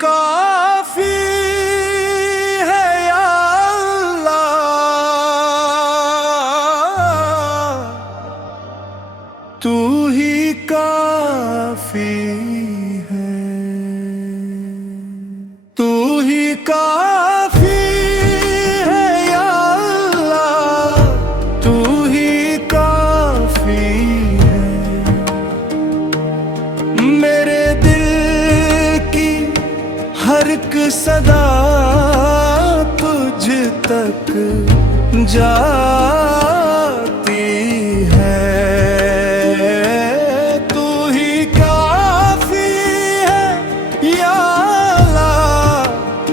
काफी है या अल्लाह, तू ही काफी है, तू ही काफी है या अल्लाह, तू ही काफी है। मेरे दिल की हर एक सदा तुझ तक जाती है, तू ही काफी है या अल्लाह,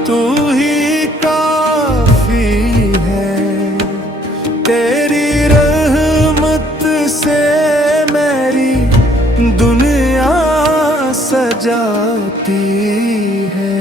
तू ही काफी है। तेरी रहमत से मेरी दुनिया सजाती है।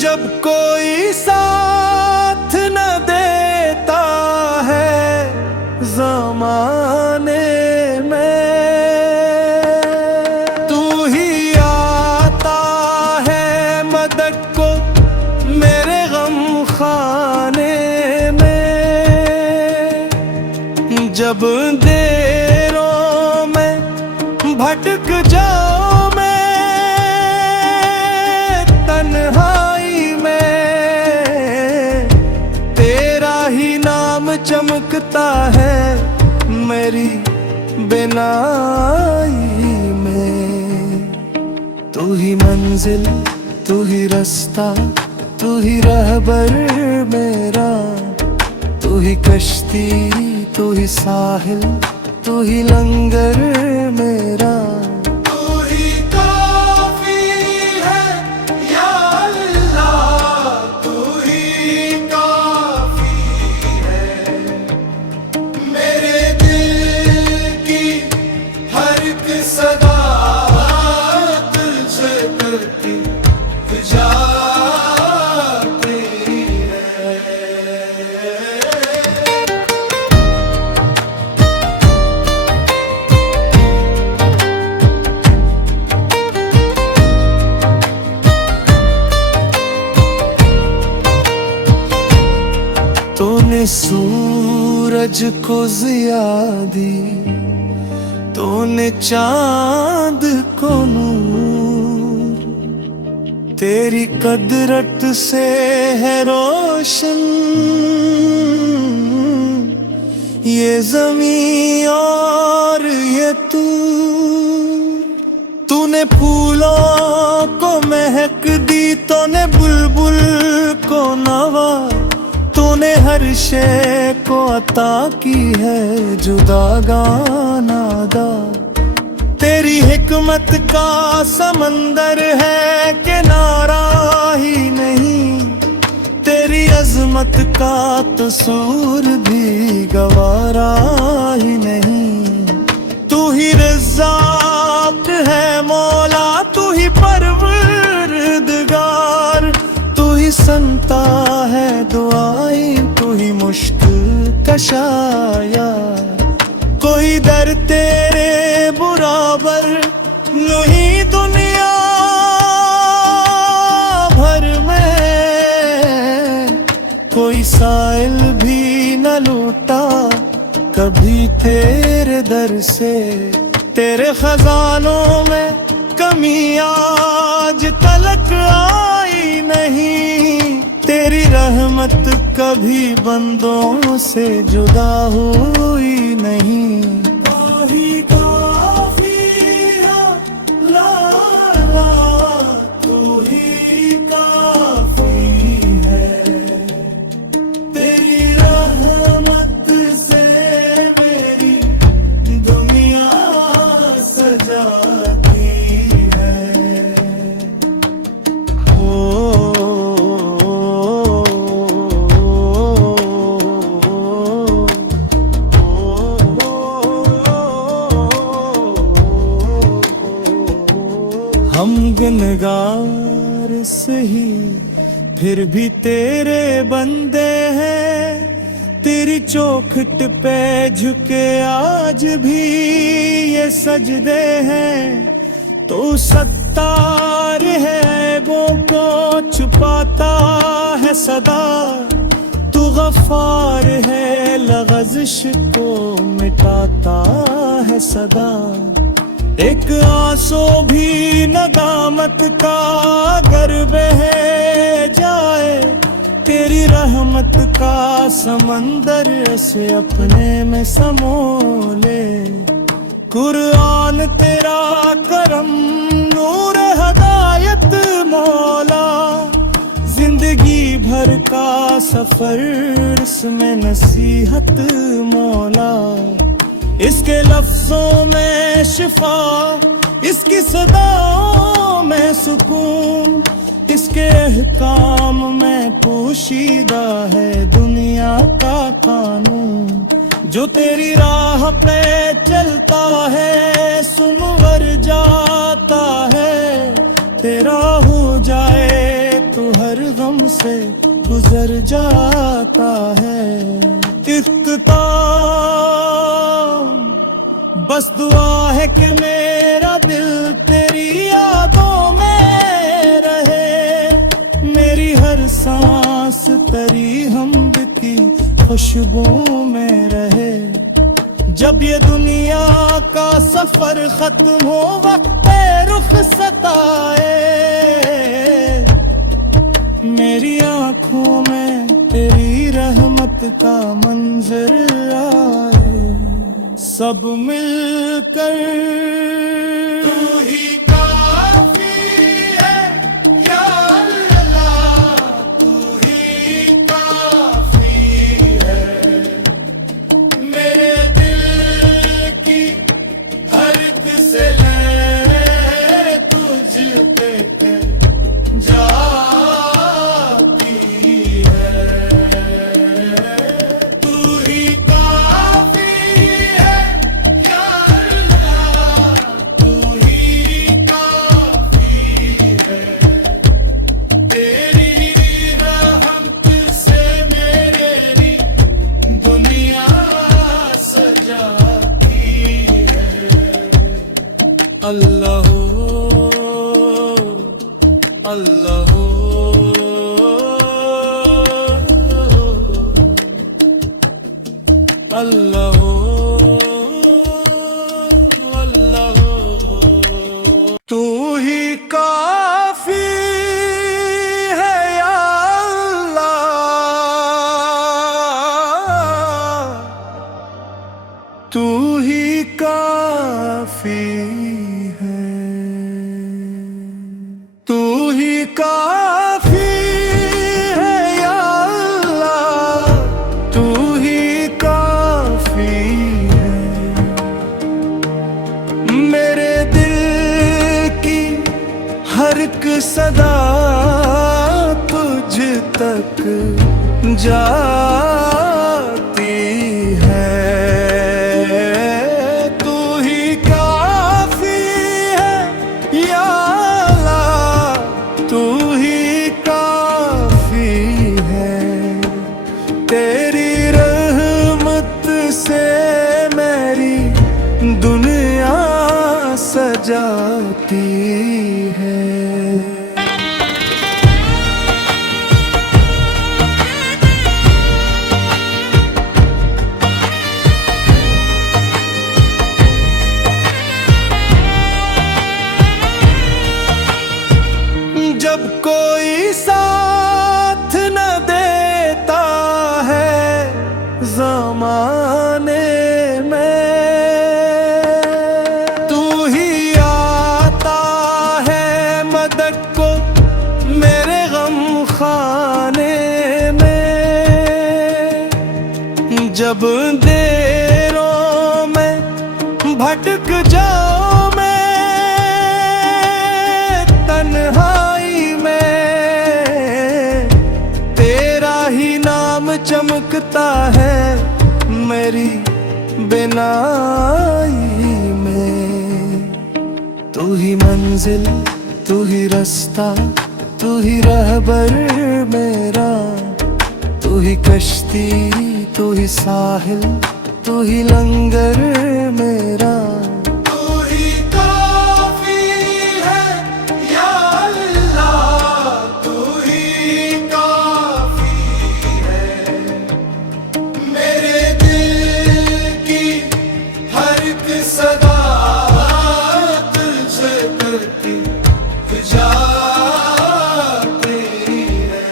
जब कोई साथ न देता है ज़माने में, तू ही आता है मदद को मेरे गम खाने में। जब देरों में भटक जाऊं मैं तन्हाई में, तेरा ही नाम चमकता है मेरी बिनाई में। तू ही मंजिल, तू ही रास्ता, तू ही रहबर मेरा, तू ही कश्ती, तू ही साहिल, तू ही लंगर मेरा। तू ही काफी है या अल्लाह, तू ही काफी है। मेरे दिल की हर एक सदा तुझ तक जाती है। तूने सूरज को ज़िया दी, तूने चांद को नूर, तेरी कदरत से है रोशन ये ज़मीं और ये तू। तूने फूलों को महक दी, तूने बुलबुल को नवा, तूने हर शे को अता की है जुदा गाना दा। तेरी हिकमत का समंदर है किनारा ही नहीं, तेरी अजमत का तसूर भी गवारा ही नहीं। तू ही रज़्ज़ाक़ है मौला, तू ही परवरदिगार, तू ही सुनता है दुआएं, तू ही मुश्किल कशाया। कोई दर तेरे बराबर नहीं दुनिया भर में, कोई साइल भी न लूटा कभी तेरे दर से। तेरे खजानों में कमी आज तलक आई नहीं, तेरी रहमत कभी बंदों से जुदा हुई नहीं। यार सही फिर भी तेरे बंदे हैं, तेरी चौखट पे झुके आज भी ये सजदे हैं। तू सत्तार है वो को छुपाता है सदा, तू गफ्फार है लग़ज़िश को मिटाता है सदा। एक आंसू भी नदामत का अगर बह जाए, तेरी रहमत का समंदर से अपने में समो ले। कुरान तेरा करम नूर हदायत मौला, जिंदगी भर का सफर इसमें नसीहत मौला। इसके लफ्जों में शिफा, इसकी सदाओं में सुकून, इसके अहकाम में पोशीदा है दुनिया का कानून। जो तेरी राह पे चलता है सुनवर जाता है, तेरा हो जाए तो हर गम से गुजर जाता है। इख्तिताम बस दुआ है कि मेरा दिल तेरी यादों में रहे, मेरी हर सांस तेरी हमद की खुशबू में रहे। जब ये दुनिया का सफर खत्म हो वक्त रुख सताए, मेरी आंखों में तेरी रहमत का मंजर आए। सब मिलकर तू ही काफी है या अल्लाह, तू ही काफी है। मेरे दिल की हर एक से ले तुझ पे जाती है। तू ही काफी है या अल्लाह, तू ही काफी है। तेरी रहमत से मेरी दुनिया सजाती है। अल्लाह अल्लाह अल्लाह अल्लाह। तू ही काफी है या अल्लाह, तू ही काफी है। तू ही काफी है या अल्लाह, तू ही काफी है। मेरे दिल की हर एक सदा तुझ तक जाती है। तू ही काफी है या अल्लाह, तू ही काफी है। तेरी रहमत से मेरी दुनिया सजाती है। जब कोई साथ न देता है ज़माने में, तू ही आता है मदद को मेरे गम खाने में। जब देरों में भटक जाऊं मैं तन्हाई में, तेरा ही नाम चमकता है मेरी बिनाई में। तू ही मंजिल तू ही रास्ता, तू ही रहबर मेरा, तू ही कश्ती, तू ही साहिल, तू ही लंगर मेरा। तू ही काफी है या अल्लाह, तू ही काफी है। मेरे दिल की हर एक सदा तुझसे करती जाती है।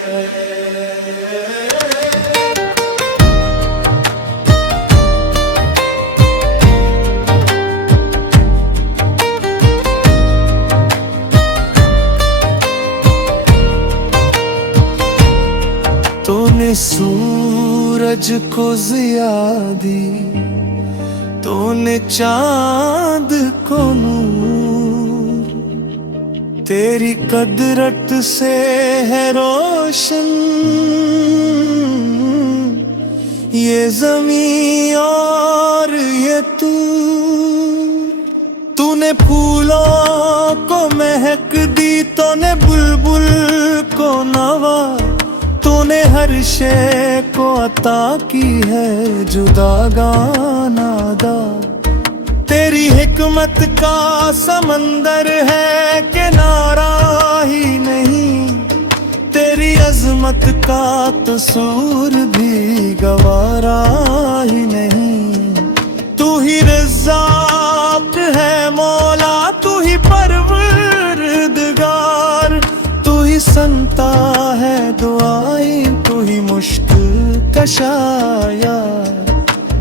तूने सूरज को ज़िया दी, तूने चांद को नूर, तेरी कदरत से है रोशन ये ज़मीं और ये तू। तूने फूलों को महक दी, तूने बुलबुल को नवा, तूने हर शे को अता की है जुदा गाना दा। तेरी हिकमत का समंदर है किनारा ही नहीं, तेरी अजमत का तसूर भी गवारा ही नहीं। तू ही रज़्ज़ाक़ है मौला, तू ही परवरदिगार, तू ही सुनता है दुआएं, तू ही मुश्किल कशा यार।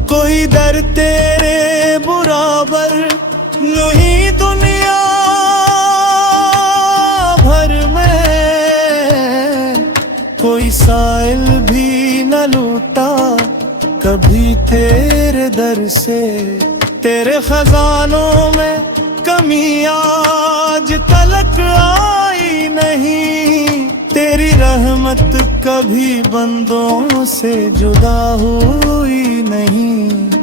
कोई दर तेरे बराबर नहीं दुनिया भर में, कोई साइल भी न लूटा कभी तेरे दर से। तेरे खजानों में कमी आज तलक आई नहीं, तेरी रहमत कभी बंदों से जुदा हुई नहीं।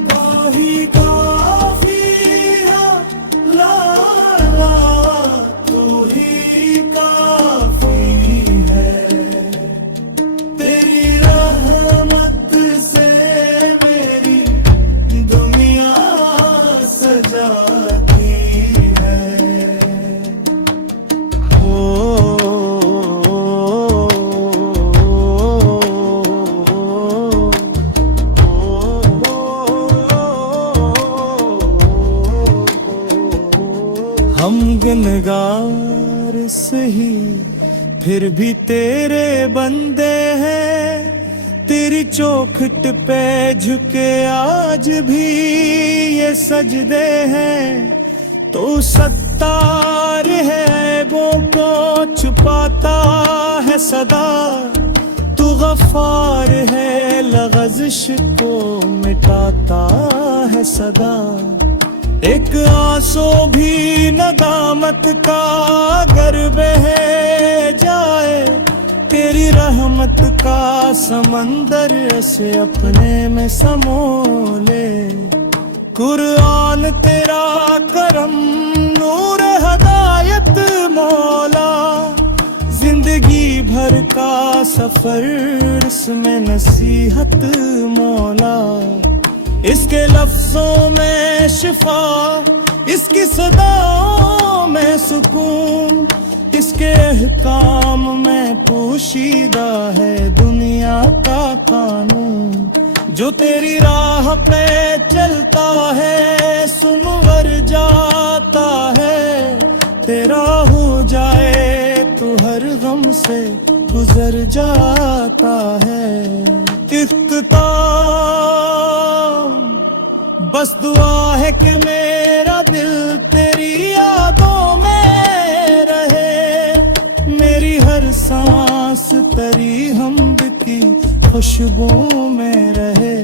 काफी काफी ला ला, तू ही काफी है। तेरी रहमत से मेरी दुनिया सजाती है। हम गुनहगार सही फिर भी तेरे बंदे हैं, तेरी चौखट पे झुके आज भी ये सजदे हैं। तू सत्तार है ऐबों को छुपाता है सदा, तू गफ्फार है लग़ज़िश को मिटाता है सदा। एक आंसू भी नदामत का अगर बह जाए, तेरी रहमत का समंदर से अपने में समो ले। कुरान तेरा करम नूर हदायत मौला, जिंदगी भर का सफर इसमें नसीहत मौला। इसके लफ्जों में शिफा, इसकी सदाओं में सुकून, इसके अहकाम में पोशीदा है दुनिया का कानून। जो तेरी राह पे चलता है सुनवर जाता है, तेरा हो जाए तो हर गम से गुजर जाता है। इख्तिताम बस दुआ है कि मेरा दिल तेरी यादों में रहे, मेरी हर सांस तेरी हमद की खुशबू में रहे।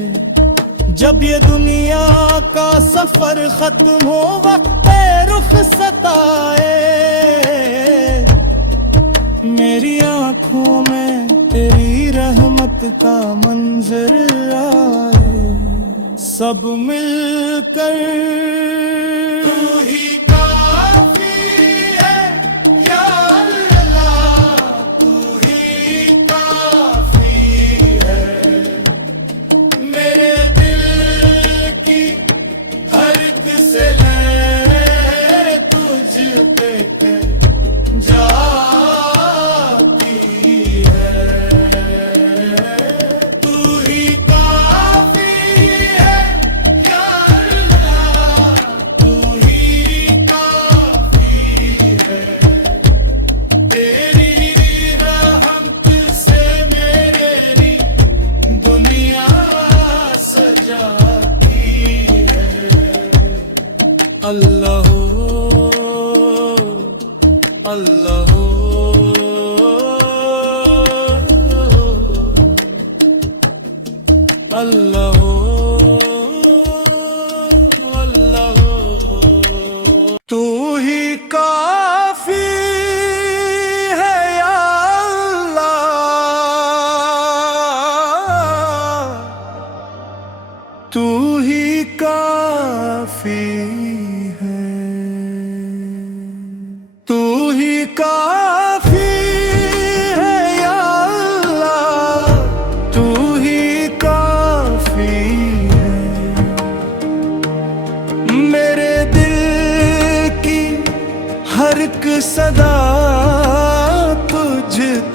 जब ये दुनिया का सफर खत्म हो वक्त रुख सताए, मेरी आंखों में तेरी रहमत का मंजर आए। सब मिलकर तू ही काफी है या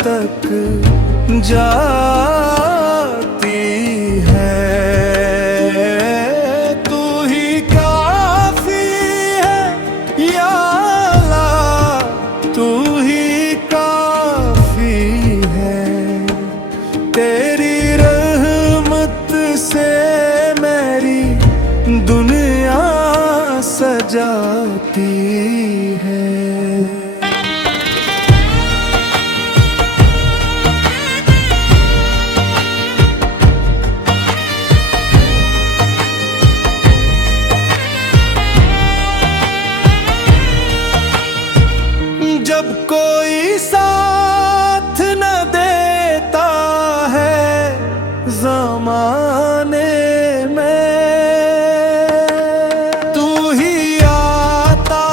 तक जाती है। तू ही काफी है या अल्लाह, तू ही काफी है। तेरी रहमत से मेरी दुनिया सजाती है। जब कोई साथ न देता है ज़माने में, तू ही आता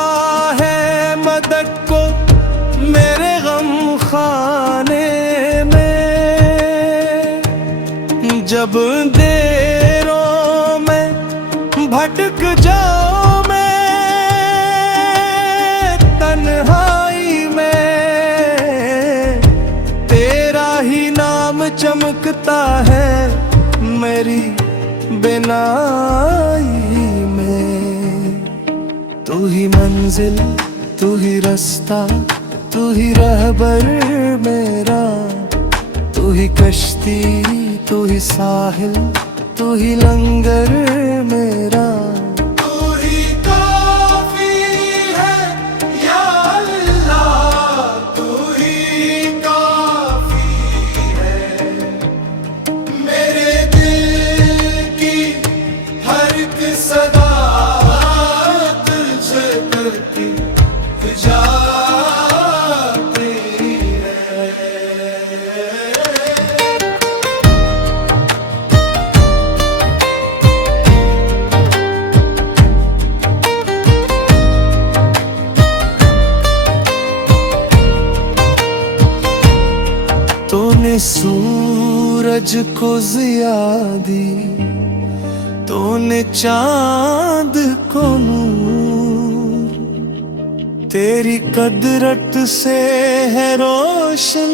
है मदद को मेरे गम खाने में। जब देरों में भटक जाऊं मैं तन्हाई में, तेरा ही नाम चमकता है मेरी बिनाई में। तू ही मंजिल, तू ही रास्ता, तू ही रहबर मेरा। तू ही कश्ती, तू ही साहिल, तू ही लंगर मेरा। तू ही काफी है या अल्लाह, तू ही काफी है। मेरे दिल की हर एक सदा तुझे करती जाती है। तूने सूरज को ज़िया दी, तूने चांद को नूर। तेरी कदरत से है रोशन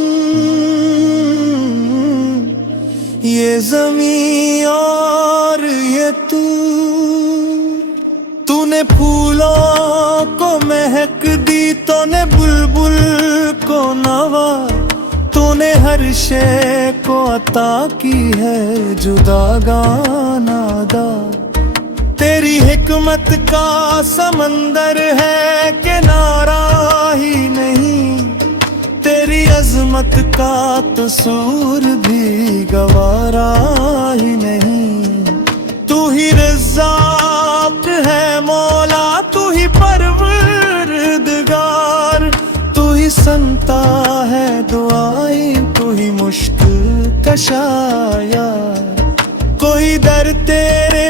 ये ज़मीं और ये तू। तूने फूलों को महक दी, तूने बुलबुल को नवा। तूने हर शे को अता की है जुदा गाना दा। तेरी हिकमत का समंदर है किनारा ही नहीं, तेरी अजमत का तसूर भी गवारा ही नहीं। तू ही रज़्ज़ाक है मौला, तू ही परवरदिगार। तू ही सुनता है दुआएं, तू ही मुश्किल कशा यार। कोई दर तेरे